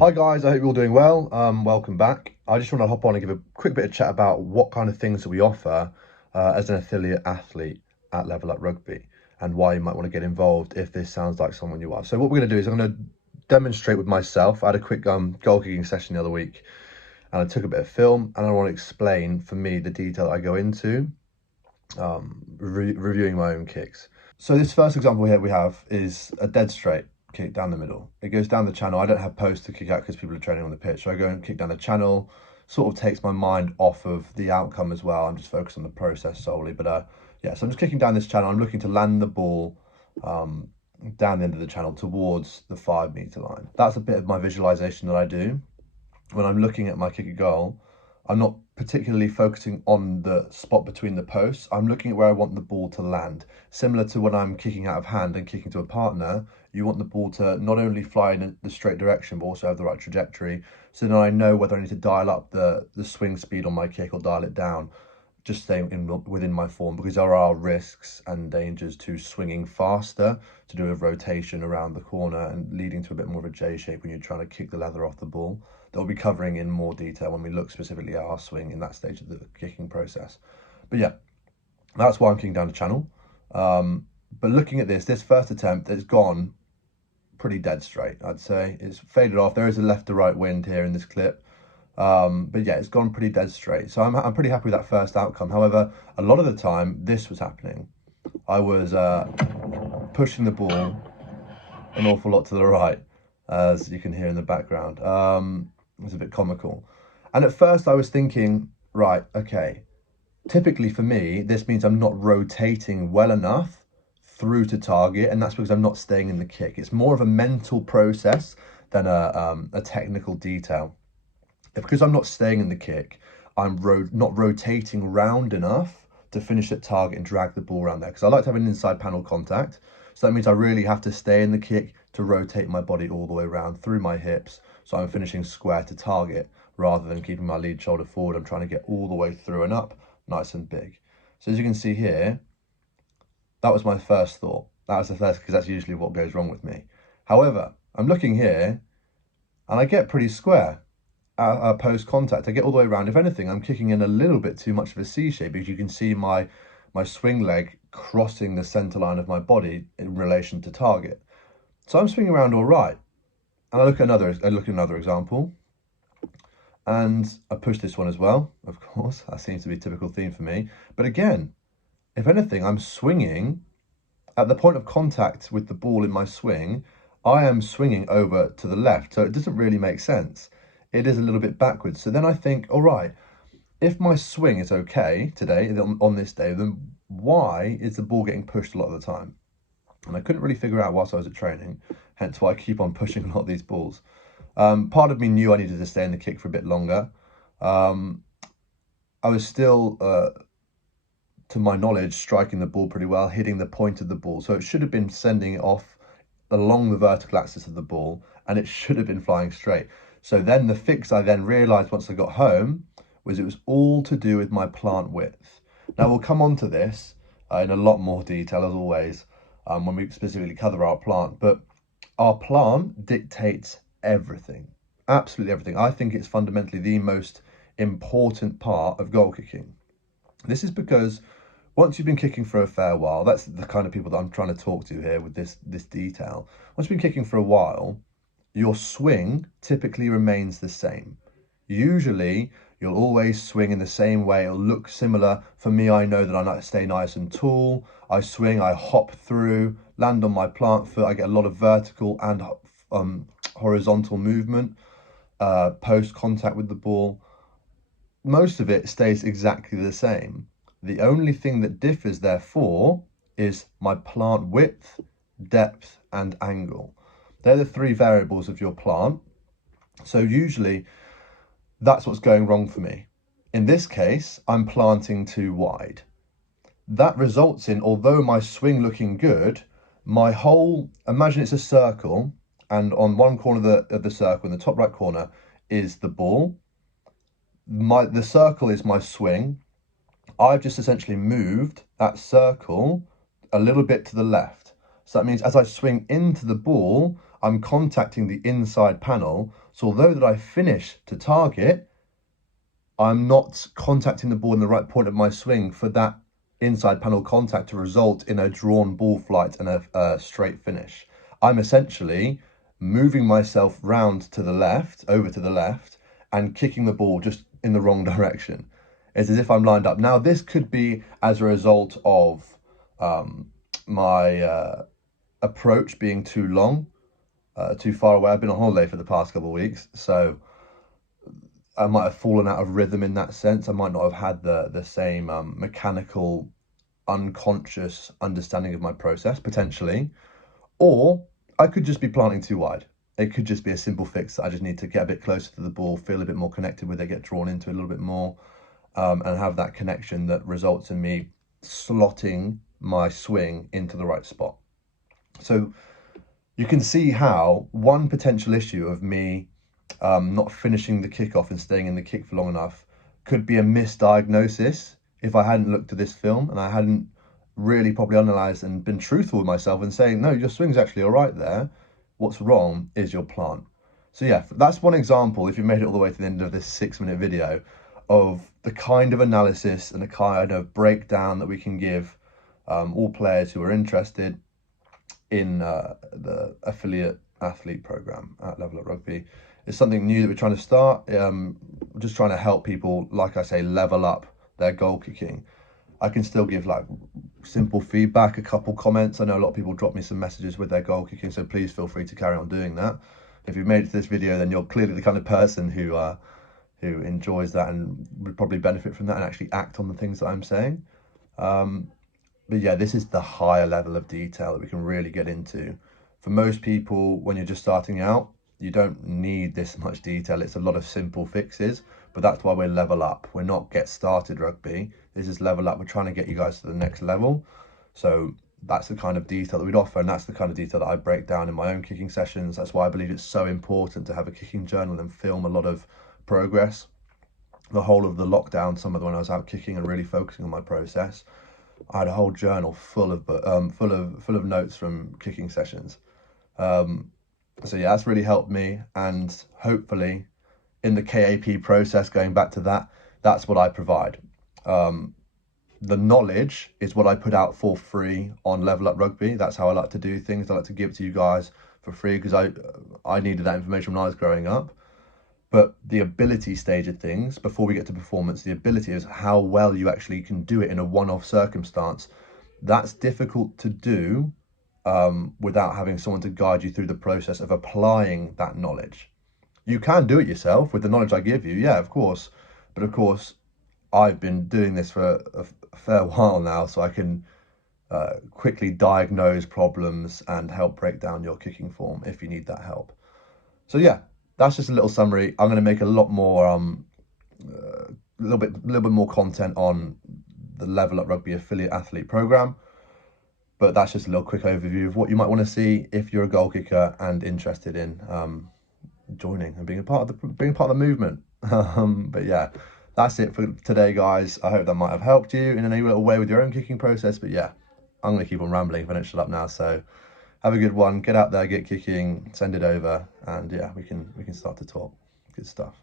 Hi guys, I hope you're all doing well. Welcome back. I just want to hop on and give a quick bit of chat about what kind of things that we offer as an affiliate athlete at Level Up Rugby and why you might want to get involved if this sounds like someone you are. So what we're going to do is I'm going to demonstrate with myself. I had a quick goal kicking session the other week and I took a bit of film and I want to explain for me the detail that I go into reviewing my own kicks. So this first example here we have is a dead straight kick down the middle. It goes down the channel. I don't have post to kick out because people are training on the pitch. So I go and kick down the channel, sort of takes my mind off of the outcome as well. I'm just focused on the process solely. But yeah, so I'm just kicking down this channel. I'm looking to land the ball down the end of the channel towards the 5 meter line. That's a bit of my visualization that I do. When I'm looking at my kick a goal, I'm not particularly focusing on the spot between the posts. I'm looking at where I want the ball to land. Similar to when I'm kicking out of hand and kicking to a partner, you want the ball to not only fly in the straight direction, but also have the right trajectory. So then I know whether I need to dial up the swing speed on my kick or dial it down, just staying within my form, because there are risks and dangers to swinging faster to do a rotation around the corner and leading to a bit more of a J shape when you're trying to kick the leather off the ball. That we'll be covering in more detail when we look specifically at our swing in that stage of the kicking process. But yeah, that's why I'm kicking down the channel. But looking at this first attempt has gone pretty dead straight, I'd say. It's faded off. There is a left to right wind here in this clip. But yeah, it's gone pretty dead straight. So I'm pretty happy with that first outcome. However, a lot of the time this was happening. I was pushing the ball an awful lot to the right, as you can hear in the background. It was a bit comical. And at first I was thinking, right, okay, typically for me, this means I'm not rotating well enough through to target, and that's because I'm not staying in the kick. It's more of a mental process than a technical detail. Because I'm not staying in the kick, I'm not rotating round enough to finish at target and drag the ball around there. Because I like to have an inside panel contact. So that means I really have to stay in the kick to rotate my body all the way around through my hips. So I'm finishing square to target rather than keeping my lead shoulder forward. I'm trying to get all the way through and up, nice and big. So as you can see here, that was my first thought. That was the first, because that's usually what goes wrong with me. However, I'm looking here and I get pretty square. Post contact, I get all the way around. If anything, I'm kicking in a little bit too much of a C shape, because you can see my swing leg crossing the center line of my body in relation to target. So I'm swinging around all right. And I look at another example, and I push this one as well. Of course, that seems to be a typical theme for me. But again, if anything, I'm swinging at the point of contact with the ball in my swing. I am swinging over to the left, so it doesn't really make sense. It is a little bit backwards. So then I think, all right, if my swing is okay today, on this day, then why is the ball getting pushed a lot of the time? And I couldn't really figure out whilst I was at training, hence why I keep on pushing a lot of these balls. Part of me knew I needed to stay in the kick for a bit longer. I was still, to my knowledge, striking the ball pretty well, hitting the point of the ball. So it should have been sending it off along the vertical axis of the ball, and it should have been flying straight. So then the fix I then realized once I got home was it was all to do with my plant width. Now we'll come on to this in a lot more detail as always when we specifically cover our plant, but our plant dictates everything, absolutely everything. I think it's fundamentally the most important part of goal kicking. This is because once you've been kicking for a fair while, that's the kind of people that I'm trying to talk to here with this detail. Once you've been kicking for a while, your swing typically remains the same. Usually, you'll always swing in the same way. It'll look similar. For me, I know that I like to stay nice and tall. I swing, I hop through, land on my plant foot. I get a lot of vertical and horizontal movement, post contact with the ball. Most of it stays exactly the same. The only thing that differs, therefore, is my plant width, depth, and angle. They're the three variables of your plant. So usually that's what's going wrong for me. In this case, I'm planting too wide. That results in, although my swing looking good, my whole, imagine it's a circle, and on one corner of the circle, in the top right corner, is the ball. The circle is my swing. I've just essentially moved that circle a little bit to the left. So that means as I swing into the ball, I'm contacting the inside panel. So although that I finish to target, I'm not contacting the ball in the right point of my swing for that inside panel contact to result in a drawn ball flight and a straight finish. I'm essentially moving myself round to the left, over to the left, and kicking the ball just in the wrong direction. It's as if I'm lined up. Now, this could be as a result of my approach being too long, too far away. I've been on holiday for the past couple of weeks, so I might have fallen out of rhythm in that sense. I might not have had the same mechanical, unconscious understanding of my process, potentially. Or I could just be planting too wide. It could just be a simple fix that I just need to get a bit closer to the ball, feel a bit more connected with it, get drawn into it a little bit more, and have that connection that results in me slotting my swing into the right spot. So you can see how one potential issue of me not finishing the kickoff and staying in the kick for long enough could be a misdiagnosis if I hadn't looked at this film and I hadn't really probably analysed and been truthful with myself and saying, no, your swing's actually all right there. What's wrong is your plant. So yeah, that's one example, if you made it all the way to the end of this 6-minute video, of the kind of analysis and the kind of breakdown that we can give all players who are interested in the affiliate athlete program at Level Up Rugby. It's something new that we're trying to start. Just trying to help people, like I say, level up their goal kicking. I can still give like simple feedback, a couple comments. I know a lot of people drop me some messages with their goal kicking, so please feel free to carry on doing that. If you've made it to this video, then you're clearly the kind of person who enjoys that and would probably benefit from that and actually act on the things that I'm saying. But yeah, this is the higher level of detail that we can really get into. For most people, when you're just starting out, you don't need this much detail. It's a lot of simple fixes, but that's why we're Level Up. We're not Get Started Rugby. This is Level Up. We're trying to get you guys to the next level. So that's the kind of detail that we'd offer, and that's the kind of detail that I break down in my own kicking sessions. That's why I believe it's so important to have a kicking journal and film a lot of progress. The whole of the lockdown, some of the when I was out kicking and really focusing on my process, I had a whole journal full of notes from kicking sessions. So yeah, that's really helped me, and hopefully in the KAP process, going back to that, that's what I provide. The knowledge is what I put out for free on Level Up Rugby. That's how I like to do things. I like to give it to you guys for free because I needed that information when I was growing up. But the ability stage of things, before we get to performance, the ability is how well you actually can do it in a one-off circumstance. That's difficult to do without having someone to guide you through the process of applying that knowledge. You can do it yourself with the knowledge I give you, yeah, of course. But of course, I've been doing this for a fair while now, so I can quickly diagnose problems and help break down your kicking form if you need that help. So yeah, that's just a little summary. I'm going to make a lot more, a little bit more content on the Level Up Rugby affiliate athlete program. But that's just a little quick overview of what you might want to see if you're a goal kicker and interested in joining and being a part of the movement. But yeah, that's it for today, guys. I hope that might have helped you in any little way with your own kicking process. But yeah, I'm going to keep on rambling. If I don't shut up now, so have a good one. Get out there, get kicking, send it over, and yeah, we can start to talk. Good stuff.